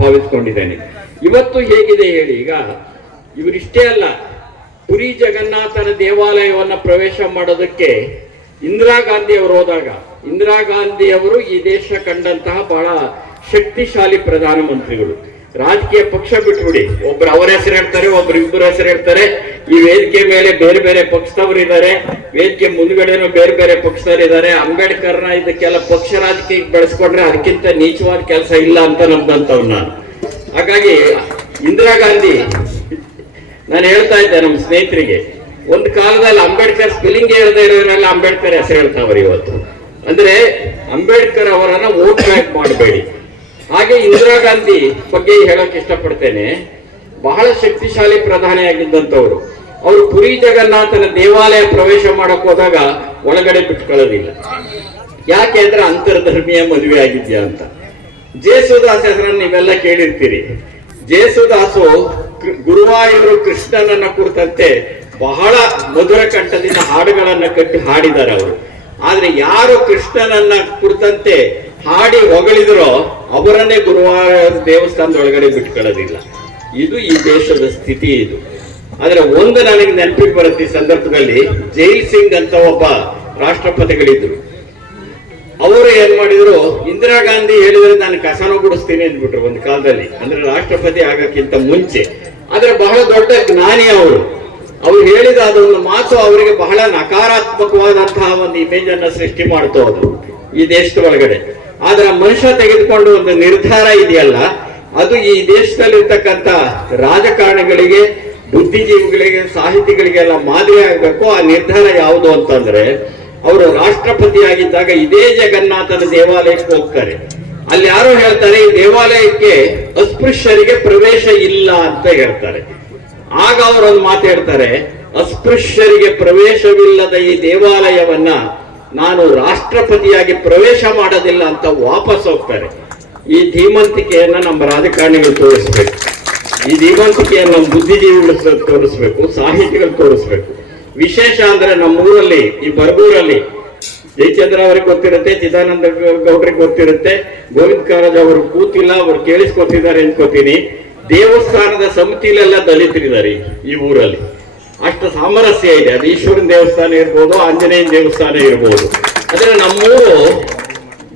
ಭಾವಿಸ್ಕೊಂಡಿದ್ದೇನೆ. ಇವತ್ತು ಹೇಗಿದೆ ಹೇಳಿ, ಈಗ ಇವರಿಷ್ಟೇ ಅಲ್ಲ, ಪುರಿ ಜಗನ್ನಾಥನ ದೇವಾಲಯವನ್ನ ಪ್ರವೇಶ ಮಾಡೋದಕ್ಕೆ ಇಂದಿರಾ ಗಾಂಧಿ ಅವರು ಹೋದಾಗ, ಇಂದಿರಾ ಗಾಂಧಿ ಅವರು ಈ ದೇಶ ಕಂಡಂತಹ ಬಹಳ ಶಕ್ತಿಶಾಲಿ ಪ್ರಧಾನಮಂತ್ರಿಗಳು ರಾಜಕೀಯ ಪಕ್ಷ ಬಿಟ್ಬಿಡಿ. ಒಬ್ರು ಅವರ ಹೆಸರು ಹೇಳ್ತಾರೆ, ಒಬ್ರು ಇಬ್ಬರ ಹೆಸರು ಹೇಳ್ತಾರೆ. ಈ ವೇದಿಕೆ ಮೇಲೆ ಬೇರೆ ಬೇರೆ ಪಕ್ಷದವರು ಇದ್ದಾರೆ ವೇದಿಕೆ ಮುಂದ್ಗಡೆನೂ ಬೇರೆ ಬೇರೆ ಪಕ್ಷದವರು ಇದ್ದಾರೆ ಅಂಬೇಡ್ಕರ್ನ ಇದಕ್ಕೆಲ್ಲ ಪಕ್ಷ ರಾಜಕೀಯಕ್ಕೆ ಬೆಳೆಸ್ಕೊಂಡ್ರೆ ಅದಕ್ಕಿಂತ ನೀಚವಾದ ಕೆಲಸ ಇಲ್ಲ ಅಂತ ನಂಬಂತವ್ ನಾನು. ಹಾಗಾಗಿ ಇಂದಿರಾ ಗಾಂಧಿ, ನಾನು ಹೇಳ್ತಾ ಇದ್ದೆ ನಮ್ಮ ಸ್ನೇಹಿತರಿಗೆ, ಒಂದು ಕಾಲದಲ್ಲಿ ಅಂಬೇಡ್ಕರ್ ಸ್ಪೆಲ್ಲಿಂಗ್ ಹೇಳ್ದೆ ಇರೋರೆಲ್ಲ ಅಂಬೇಡ್ಕರ್ ಹೆಸರು ಹೇಳ್ತಾವ್ರಿ ಇವತ್ತು. ಅಂದ್ರೆ ಅಂಬೇಡ್ಕರ್ ಅವರನ್ನ ವೋಟ್ ಬ್ಯಾಂಕ್ ಮಾಡಬೇಡಿ. ಹಾಗೆ ಇಂದಿರಾ ಗಾಂಧಿ ಬಗ್ಗೆ ಹೇಳಕ್ ಇಷ್ಟಪಡ್ತೇನೆ. ಬಹಳ ಶಕ್ತಿಶಾಲಿ ಪ್ರಧಾನಿಯಾಗಿದ್ದಂಥವ್ರು ಅವರು ಪುರಿ ಜಗನ್ನಾಥನ ದೇವಾಲಯ ಪ್ರವೇಶ ಮಾಡಕ್ ಹೋದಾಗ ಒಳಗಡೆ ಬಿಟ್ಕೊಳ್ಳೋದಿಲ್ಲ. ಯಾಕೆ ಅಂದ್ರೆ ಅಂತರ್ಧರ್ಮೀಯ ಮದುವೆ ಆಗಿದ್ಯಾ ಅಂತ. ಜೇಸುದಾಸ್ ಹೆಸರನ್ನು ನೀವೆಲ್ಲ ಕೇಳಿರ್ತೀರಿ. ಜೇಸುದಾಸು ಗುರುವಾಯೂರು ಕೃಷ್ಣನನ್ನ ಕುರಿತಂತೆ ಬಹಳ ಮಧುರ ಕಂಠದಿಂದ ಹಾಡುಗಳನ್ನ ಕಟ್ಟಿ ಹಾಡಿದ್ದಾರೆ ಅವರು. ಆದ್ರೆ ಯಾರು ಕೃಷ್ಣನನ್ನ ಕುರಿತಂತೆ ಹಾಡಿ ಹೊಗಳಿದ್ರು ಅವರನ್ನೇ ಗುರುವಾರ ದೇವಸ್ಥಾನದ ಒಳಗಡೆ ಬಿಟ್ಕೊಳ್ಳೋದಿಲ್ಲ. ಇದು ಈ ದೇಶದ ಸ್ಥಿತಿ ಇದು. ಆದ್ರೆ ಒಂದು ನನಗೆ ನೆನಪಿಗೆ ಬರುತ್ತೆ ಸಂದರ್ಭದಲ್ಲಿ, ಜೈಲ್ ಸಿಂಗ್ ಅಂತ ಒಬ್ಬ ರಾಷ್ಟ್ರಪತಿಗಳಿದ್ರು. ಅವರು ಏನ್ ಮಾಡಿದ್ರು, ಇಂದಿರಾ ಗಾಂಧಿ ಹೇಳಿದ್ರೆ ನಾನು ಕಸನ ಗುಡಿಸ್ತೀನಿ ಅಂದ್ಬಿಟ್ರು ಒಂದು ಕಾಲದಲ್ಲಿ. ಅಂದ್ರೆ ರಾಷ್ಟ್ರಪತಿ ಆಗಕ್ಕಿಂತ ಮುಂಚೆ. ಆದ್ರೆ ಬಹಳ ದೊಡ್ಡ ಜ್ಞಾನಿ ಅವರು. ಅವ್ರು ಹೇಳಿದ ಅದೊಂದು ಮಾತು ಅವರಿಗೆ ಬಹಳ ನಕಾರಾತ್ಮಕವಾದಂತಹ ಒಂದು ಇಮೇಜ್ ಅನ್ನ ಸೃಷ್ಟಿ ಮಾಡ್ತಾ ಅದು. ಈ ದೇಶದ ಒಳಗಡೆ. ಆದ್ರೆ ಮನುಷ್ಯ ತೆಗೆದುಕೊಂಡು ಒಂದು ನಿರ್ಧಾರ ಇದೆಯಲ್ಲ, ಅದು ಈ ದೇಶದಲ್ಲಿರ್ತಕ್ಕಂಥ ರಾಜಕಾರಣಿಗಳಿಗೆ, ಬುದ್ಧಿಜೀವಿಗಳಿಗೆ, ಸಾಹಿತಿಗಳಿಗೆಲ್ಲ ಮಾದರಿ ಆಗ್ಬೇಕು. ಆ ನಿರ್ಧಾರ ಯಾವುದು ಅಂತಂದ್ರೆ, ಅವರು ರಾಷ್ಟ್ರಪತಿಯಾಗಿದ್ದಾಗ ಇದೇ ಜಗನ್ನಾಥನ ದೇವಾಲಯಕ್ಕೆ ಹೋಗ್ತಾರೆ. ಅಲ್ಲಿ ಯಾರೋ ಹೇಳ್ತಾರೆ, ಈ ದೇವಾಲಯಕ್ಕೆ ಅಸ್ಪೃಶ್ಯರಿಗೆ ಪ್ರವೇಶ ಇಲ್ಲ ಅಂತ ಹೇಳ್ತಾರೆ. ಆಗ ಅವರೊಂದು ಮಾತು ಹೇಳ್ತಾರೆ, ಅಸ್ಪೃಶ್ಯರಿಗೆ ಪ್ರವೇಶವಿಲ್ಲದ ಈ ದೇವಾಲಯವನ್ನ ನಾನು ರಾಷ್ಟ್ರಪತಿಯಾಗಿ ಪ್ರವೇಶ ಮಾಡೋದಿಲ್ಲ ಅಂತ ವಾಪಸ್ ಹೋಗ್ತಾರೆ. ಈ ಧೀಮಂತಿಕೆಯನ್ನ ನಮ್ಮ ರಾಜಕಾರಣಿಗಳು ತೋರಿಸ್ಬೇಕು. ಈ ಧೀಮಂತಿಕೆಯನ್ನು ನಮ್ಮ ಬುದ್ಧಿಜೀವಿಗಳು ತೋರಿಸ್ಬೇಕು, ಸಾಹಿತಿಗಳು ತೋರಿಸ್ಬೇಕು. ವಿಶೇಷ ಅಂದ್ರೆ ನಮ್ಮ ಊರಲ್ಲಿ ಈ ಬರ್ಗೂರಲ್ಲಿ ಜಯಚಂದ್ರ ಅವ್ರಿಗೆ ಗೊತ್ತಿರುತ್ತೆ, ಚಿದಾನಂದ ಗೌಡ್ರಿಗೆ ಗೊತ್ತಿರುತ್ತೆ, ಗೋವಿಂದ ಕಾರಜ್ ಅವರು ಕೂತಿಲ್ಲ, ಅವ್ರು ಕೇಳಿಸ್ಕೊತಿದ್ದಾರೆ ಅನ್ಕೋತೀನಿ. ದೇವಸ್ಥಾನದ ಸಮಿತಿಲೆಲ್ಲ ದಲಿತರಿದ್ದಾರೆ ಈ ಊರಲ್ಲಿ. ಅಷ್ಟು ಸಾಮರಸ್ಯ ಇದೆ. ಅದು ಈಶ್ವರನ ದೇವಸ್ಥಾನ ಇರ್ಬೋದು, ಆಂಜನೇಯನ ದೇವಸ್ಥಾನ ಇರ್ಬೋದು. ಆದರೆ ನಮ್ಮೂರು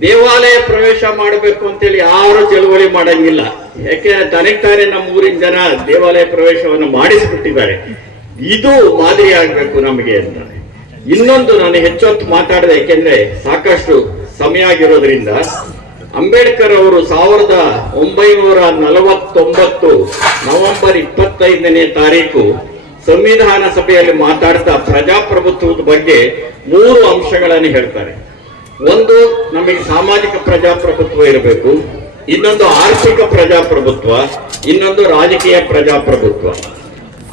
ದೇವಾಲಯ ಪ್ರವೇಶ ಮಾಡಬೇಕು ಅಂತೇಳಿ ಯಾರು ಚಳುವಳಿ ಮಾಡಂಗಿಲ್ಲ. ಯಾಕೆಂದ್ರೆ ತನಗೆ ತಾನೇ ನಮ್ಮ ಊರಿನ ಜನ ದೇವಾಲಯ ಪ್ರವೇಶವನ್ನು ಮಾಡಿಸ್ಬಿಟ್ಟಿದ್ದಾರೆ. ಇದು ಮಾದರಿ ಆಗ್ಬೇಕು ನಮಗೆ ಅಂತ. ಇನ್ನೊಂದು ನಾನು ಹೆಚ್ಚೊತ್ತು ಮಾತಾಡಿದೆ, ಯಾಕೆಂದ್ರೆ ಸಾಕಷ್ಟು ಸಮಯ ಆಗಿರೋದ್ರಿಂದ ಅಂಬೇಡ್ಕರ್ ಅವರು ಸಾವಿರದ ಒಂಬೈನೂರ ನಲವತ್ತೊಂಬತ್ತು ನವೆಂಬರ್ ಇಪ್ಪತ್ತೈದನೇ ತಾರೀಕು ಸಂವಿಧಾನ ಸಭೆಯಲ್ಲಿ ಮಾತಾಡ್ತಾ ಪ್ರಜಾಪ್ರಭುತ್ವದ ಬಗ್ಗೆ ಮೂರು ಅಂಶಗಳನ್ನು ಹೇಳ್ತಾರೆ. ಒಂದು, ನಮಗೆ ಸಾಮಾಜಿಕ ಪ್ರಜಾಪ್ರಭುತ್ವ ಇರಬೇಕು. ಇನ್ನೊಂದು, ಆರ್ಥಿಕ ಪ್ರಜಾಪ್ರಭುತ್ವ. ಇನ್ನೊಂದು, ರಾಜಕೀಯ ಪ್ರಜಾಪ್ರಭುತ್ವ.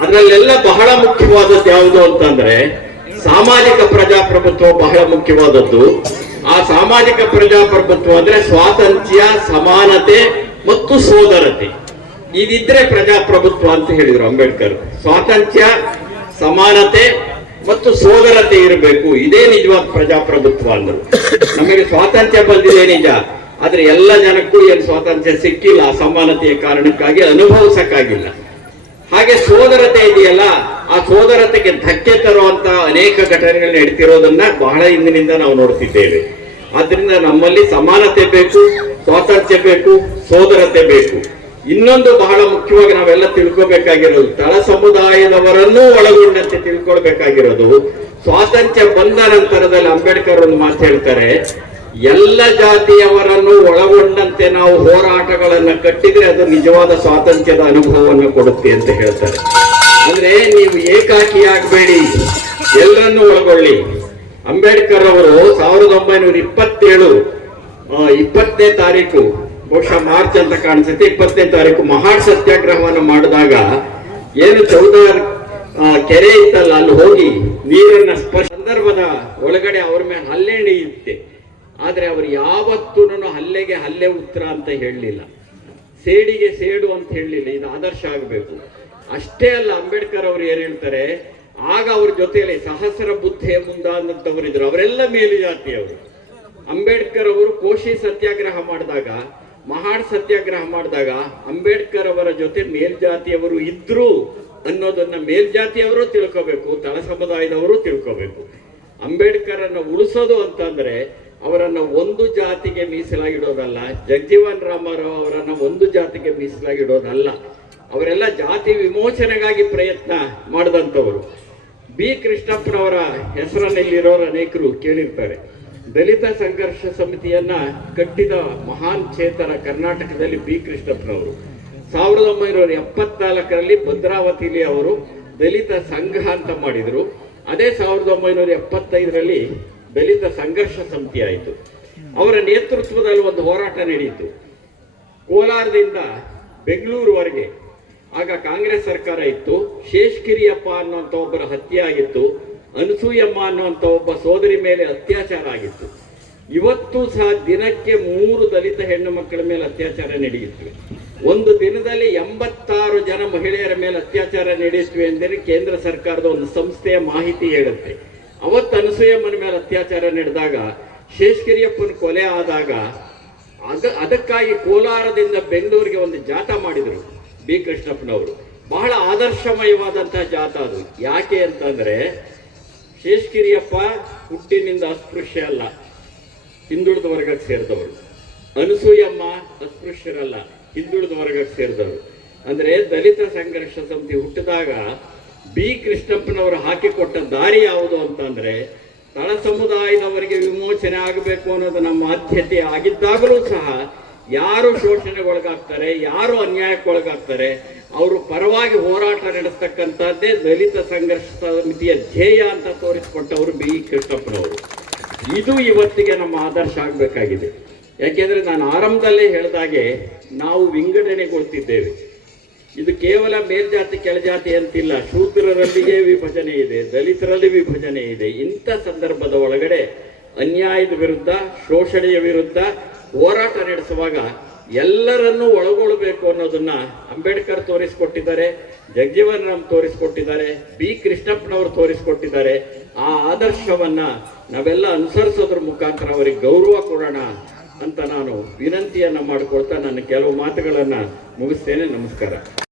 ಅದರಲ್ಲೆಲ್ಲ ಬಹಳ ಮುಖ್ಯವಾದದ್ದು ಯಾವುದು ಅಂತಂದ್ರೆ, ಸಾಮಾಜಿಕ ಪ್ರಜಾಪ್ರಭುತ್ವ ಬಹಳ ಮುಖ್ಯವಾದದ್ದು. ಆ ಸಾಮಾಜಿಕ ಪ್ರಜಾಪ್ರಭುತ್ವ ಅಂದ್ರೆ ಸ್ವಾತಂತ್ರ್ಯ, ಸಮಾನತೆ ಮತ್ತು ಸೋದರತೆ. ಇದಿದ್ರೆ ಪ್ರಜಾಪ್ರಭುತ್ವ ಅಂತ ಹೇಳಿದ್ರು ಅಂಬೇಡ್ಕರ್. ಸ್ವಾತಂತ್ರ್ಯ, ಸಮಾನತೆ ಮತ್ತು ಸೋದರತೆ ಇರಬೇಕು. ಇದೇ ನಿಜವಾದ ಪ್ರಜಾಪ್ರಭುತ್ವ ಅಂದರು ನಮಗೆ ಸ್ವಾತಂತ್ರ್ಯ ಬಂದಿದೆ ನಿಜ. ಆದ್ರೆ ಎಲ್ಲ ಜನಕ್ಕೂ ಏನು ಸ್ವಾತಂತ್ರ್ಯ ಸಿಕ್ಕಿಲ್ಲ, ಅಸಮಾನತೆಯ ಕಾರಣಕ್ಕಾಗಿ ಅನುಭವಿಸಕ್ಕಾಗಿಲ್ಲ ಹಾಗೆ ಸೋದರತೆ ಇದೆಯಲ್ಲ, ಆ ಸೋದರತೆಗೆ ಧಕ್ಕೆ ತರುವಂತ ಅನೇಕ ಘಟನೆಗಳು ನಡೀತಿರೋದನ್ನ ಬಹಳ ಹಿಂದಿನಿಂದ ನಾವು ನೋಡ್ತಿದ್ದೇವೆ. ಆದ್ರಿಂದ ನಮ್ಮಲ್ಲಿ ಸಮಾನತೆ ಬೇಕು, ಸ್ವಾತಂತ್ರ್ಯ ಬೇಕು, ಸೋದರತೆ ಬೇಕು. ಇನ್ನೊಂದು ಬಹಳ ಮುಖ್ಯವಾಗಿ ನಾವೆಲ್ಲ ತಿಳ್ಕೋಬೇಕಾಗಿರೋದು ತಳ ಸಮುದಾಯದವರನ್ನೂ ಒಳಗೊಂಡಂತೆ ತಿಳ್ಕೊಳ್ಬೇಕಾಗಿರೋದು. ಸ್ವಾತಂತ್ರ್ಯ ಬಂದ ನಂತರದಲ್ಲಿ ಅಂಬೇಡ್ಕರ್ ಒಂದು ಮಾತು ಹೇಳ್ತಾರೆ, ಎಲ್ಲ ಜಾತಿಯವರನ್ನು ಒಳಗೊಂಡಂತೆ ನಾವು ಹೋರಾಟಗಳನ್ನು ಕಟ್ಟಿದ್ರೆ ಅದು ನಿಜವಾದ ಸ್ವಾತಂತ್ರ್ಯದ ಅನುಭವವನ್ನು ಕೊಡುತ್ತೆ ಅಂತ ಹೇಳ್ತಾರೆ. ಅಂದ್ರೆ ನೀವು ಏಕಾಕಿ ಆಗ್ಬೇಡಿ, ಎಲ್ಲರನ್ನೂ ಒಳಗೊಳ್ಳಿ. ಅಂಬೇಡ್ಕರ್ ಅವರು ಸಾವಿರದ ಒಂಬೈನೂರ ಇಪ್ಪತ್ತೇಳು ಇಪ್ಪತ್ತನೇ ತಾರೀಕು ಬಹುಶಃ ಮಾರ್ಚ್ ಅಂತ ಕಾಣಿಸುತ್ತೆ. ಇಪ್ಪತ್ತನೇ ತಾರೀಕು ಮಹಾನ್ ಸತ್ಯಾಗ್ರಹವನ್ನು ಮಾಡಿದಾಗ ಏನು ಚೌದಾರ್ ಕೆರೆ ಇತ್ತಲ್ಲ, ಅಲ್ಲಿ ಹೋಗಿ ನೀರನ್ನ ಸ್ಪರ್ಶ ಸಂದರ್ಭದ ಒಳಗಡೆ ಅವ್ರ ಮೇಲೆ ಹಲ್ಲೆ ನಡೆಯುತ್ತೆ. ಆದರೆ ಅವರು ಯಾವತ್ತೂ ಹಲ್ಲೆಗೆ ಹಲ್ಲೆ ಉತ್ತರ ಅಂತ ಹೇಳಲಿಲ್ಲ. ಸೇಡಿಗೆ ಸೇಡು ಅಂತ ಹೇಳಲಿಲ್ಲ. ಇದು ಆದರ್ಶ ಆಗಬೇಕು. ಅಷ್ಟೇ ಅಲ್ಲ, ಅಂಬೇಡ್ಕರ್ ಅವರು ಏನು ಹೇಳ್ತಾರೆ? ಆಗ ಅವ್ರ ಜೊತೆಯಲ್ಲಿ ಸಹಸ್ರ ಬುದ್ಧೆ ಮುಂದಾದಂಥವರಿದ್ರು. ಅವರೆಲ್ಲ ಮೇಲು ಜಾತಿಯವರು ಅಂಬೇಡ್ಕರ್ ಅವರು ಕೋಶಿ ಸತ್ಯಾಗ್ರಹ ಮಾಡಿದಾಗ ಮಹಾಡ್ ಸತ್ಯಾಗ್ರಹ ಮಾಡಿದಾಗ ಅಂಬೇಡ್ಕರ್ ಅವರ ಜೊತೆ ಮೇಲ್ಜಾತಿಯವರು ಇದ್ರು ಅನ್ನೋದನ್ನ ಮೇಲ್ಜಾತಿಯವರು ತಿಳ್ಕೋಬೇಕು ತಳ ಸಮುದಾಯದವರು ತಿಳ್ಕೋಬೇಕು. ಅಂಬೇಡ್ಕರ್ ಅನ್ನ ಉಳಿಸೋದು ಅಂತಂದ್ರೆ ಅವರನ್ನ ಒಂದು ಜಾತಿಗೆ ಮೀಸಲಾಗಿಡೋದಲ್ಲ. ಜಗಜೀವನ್ ರಾಮರಾವ್ ಅವರನ್ನ ಒಂದು ಜಾತಿಗೆ ಮೀಸಲಾಗಿಡೋದಲ್ಲ. ಅವರೆಲ್ಲ ಜಾತಿ ವಿಮೋಚನೆಗಾಗಿ ಪ್ರಯತ್ನ ಮಾಡಿದಂಥವರು. ಬಿ ಕೃಷ್ಣಪ್ಪನವರ ಹೆಸರಲ್ಲಿರೋರು ಅನೇಕರು ಕೇಳಿರ್ತಾರೆ. ದಲಿತ ಸಂಘರ್ಷ ಸಮಿತಿಯನ್ನ ಕಟ್ಟಿದ ಮಹಾನ್ ಚೇತನ ಕರ್ನಾಟಕದಲ್ಲಿ ಬಿ ಕೃಷ್ಣಪ್ಪನವರು ಸಾವಿರದ ಒಂಬೈನೂರ ಎಪ್ಪತ್ನಾಲ್ಕರಲ್ಲಿ ಭದ್ರಾವತಿಲಿ ಅವರು ದಲಿತ ಸಂಘ ಅಂತ ಮಾಡಿದ್ರು. ಅದೇ ಸಾವಿರದ ಒಂಬೈನೂರ ಎಪ್ಪತ್ತೈದರಲ್ಲಿ ದಲಿತ ಸಂಘರ್ಷ ಸಮಿತಿ ಆಯಿತು. ಅವರ ನೇತೃತ್ವದಲ್ಲಿ ಒಂದು ಹೋರಾಟ ನಡೆಯಿತು ಕೋಲಾರದಿಂದ ಬೆಂಗಳೂರುವರೆಗೆ. ಆಗ ಕಾಂಗ್ರೆಸ್ ಸರ್ಕಾರ ಇತ್ತು. ಶೇಷ್ಕಿರಿಯಪ್ಪ ಅನ್ನುವಂಥ ಒಬ್ಬರ ಹತ್ಯೆ ಆಗಿತ್ತು. ಅನಸೂಯಮ್ಮ ಅನ್ನುವಂಥ ಒಬ್ಬ ಸೋದರಿ ಮೇಲೆ ಅತ್ಯಾಚಾರ ಆಗಿತ್ತು. ಇವತ್ತು ಸಹ ದಿನಕ್ಕೆ ಮೂರು ದಲಿತ ಹೆಣ್ಣು ಮಕ್ಕಳ ಮೇಲೆ ಅತ್ಯಾಚಾರ ನಡೆಯುತ್ತವೆ ಒಂದು ದಿನದಲ್ಲಿ ಎಂಬತ್ತಾರು ಜನ ಮಹಿಳೆಯರ ಮೇಲೆ ಅತ್ಯಾಚಾರ ನಡೆಯುತ್ತವೆ ಎಂದರೆ ಕೇಂದ್ರ ಸರ್ಕಾರದ ಒಂದು ಸಂಸ್ಥೆಯ ಮಾಹಿತಿ ಹೇಳುತ್ತೆ. ಅವತ್ತು ಅನಸೂಯಮ್ಮನ ಮೇಲೆ ಅತ್ಯಾಚಾರ ನಡೆದಾಗ, ಶೇಷ್ಕರಿಯಪ್ಪನ ಕೊಲೆ ಆದಾಗ, ಅದ, ಅದಕ್ಕಾಗಿ ಕೋಲಾರದಿಂದ ಬೆಂಗಳೂರಿಗೆ ಒಂದು ಜಾಥಾ ಮಾಡಿದರು ಬಿ ಕೃಷ್ಣಪ್ಪನವರು. ಬಹಳ ಆದರ್ಶಮಯವಾದಂತಹ ಜಾಥಾ ಅದು. ಯಾಕೆ ಅಂತಂದ್ರೆ ಶೇಷ್ಕಿರಿಯಪ್ಪ ಹುಟ್ಟಿನಿಂದ ಅಸ್ಪೃಶ್ಯ ಅಲ್ಲ. ಹಿಂದುಳಿದ ವರ್ಗಕ್ಕೆ ಸೇರಿದವರು ಅನಸೂಯಮ್ಮ ಅಸ್ಪೃಶ್ಯರಲ್ಲ ಹಿಂದುಳಿದ ವರ್ಗಕ್ಕೆ ಸೇರಿದವರು ಅಂದ್ರೆ ದಲಿತ ಸಂಘರ್ಷ ಸಮಿತಿ ಹುಟ್ಟಿದಾಗ ಬಿ ಕೃಷ್ಣಪ್ಪನವರು ಹಾಕಿಕೊಟ್ಟ ದಾರಿ ಯಾವುದು ಅಂತಂದ್ರೆ ತಳ ಸಮುದಾಯದವರಿಗೆ ವಿಮೋಚನೆ ಆಗಬೇಕು ಅನ್ನೋದು ನಮ್ಮ ಆದ್ಯತೆ ಆಗಿದ್ದಾಗಲೂ ಸಹ ಯಾರು ಶೋಷಣೆಗೊಳಗಾಗ್ತಾರೆ, ಯಾರು ಅನ್ಯಾಯಕ್ಕೊಳಗಾಗ್ತಾರೆ ಅವರು ಪರವಾಗಿ ಹೋರಾಟ ನಡೆಸ್ತಕ್ಕಂಥದ್ದೇ ದಲಿತ ಸಂಘರ್ಷ ಸಮಿತಿಯ ಧ್ಯೇಯ ಅಂತ ತೋರಿಸಿಕೊಟ್ಟವರು ಬಿ ಕೃಷ್ಣಪ್ಪನವರು. ಇದು ಇವತ್ತಿಗೆ ನಮ್ಮ ಆದರ್ಶ ಆಗಬೇಕಾಗಿದೆ. ಯಾಕೆಂದರೆ ನಾನು ಆರಂಭದಲ್ಲೇ ಹೇಳಿದಾಗೆ ನಾವು ವಿಂಗಡಣೆಗೊಳ್ತಿದ್ದೇವೆ. ಇದು ಕೇವಲ ಮೇಲ್ಜಾತಿ, ಕೆಳಜಾತಿ ಅಂತಿಲ್ಲ. ಶೂದ್ರರಲ್ಲಿಯೇ ವಿಭಜನೆ ಇದೆ, ದಲಿತರಲ್ಲಿ ವಿಭಜನೆ ಇದೆ. ಇಂಥ ಸಂದರ್ಭದ ಒಳಗಡೆ ಅನ್ಯಾಯದ ವಿರುದ್ಧ, ಶೋಷಣೆಯ ವಿರುದ್ಧ ಹೋರಾಟ ನಡೆಸುವಾಗ ಎಲ್ಲರನ್ನೂ ಒಳಗೊಳ್ಳಬೇಕು ಅನ್ನೋದನ್ನ ಅಂಬೇಡ್ಕರ್ ತೋರಿಸಿಕೊಟ್ಟಿದ್ದಾರೆ, ಜಗಜೀವನ್ ರಾಮ್ ತೋರಿಸಿಕೊಟ್ಟಿದ್ದಾರೆ, ಬಿ ಕೃಷ್ಣಪ್ಪನವರು ತೋರಿಸಿಕೊಟ್ಟಿದ್ದಾರೆ. ಆ ಆದರ್ಶವನ್ನ ನಾವೆಲ್ಲ ಅನುಸರಿಸೋದ್ರ ಮುಖಾಂತರ ಅವರಿಗೆ ಗೌರವ ಕೊಡೋಣ ಅಂತ ನಾನು ವಿನಂತಿಯನ್ನ ಮಾಡಿಕೊಳ್ತಾ ನನ್ನ ಕೆಲವು ಮಾತುಗಳನ್ನ ಮುಗಿಸ್ತೇನೆ. ನಮಸ್ಕಾರ.